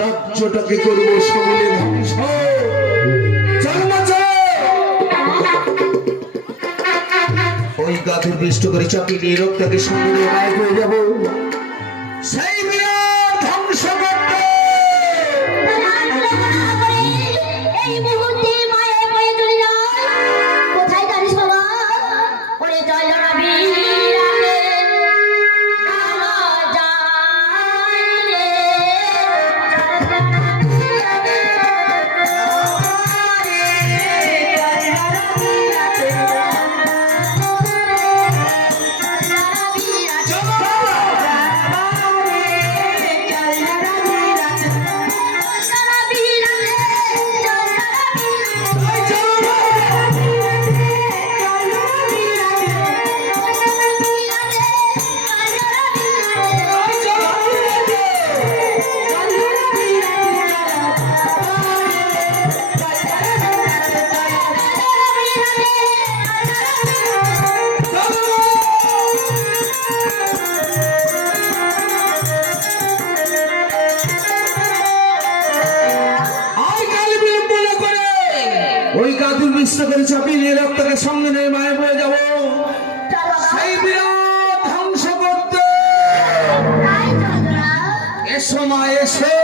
রাজ্যটাকে করবো সকলে ধ্বংস। ওই গাধুর দৃষ্ট করে চাপিয়ে রোগটাকে সঙ্গে গায়ে হয়ে যাবো সেই বিরাট ধ্বংস করতে। এই মুহূর্তে মায়ের মায়ের চলে যায়। কোথায় জানিস বাবা? ওরে জয় জনাবি ওই গাধুর দৃষ্ট করে চাপিয়ে রক্তকে সঙ্গে নিয়ে মায়ের হয়ে যাবো সেই বিরাট ধ্বংস করতে। এসো মা এসো।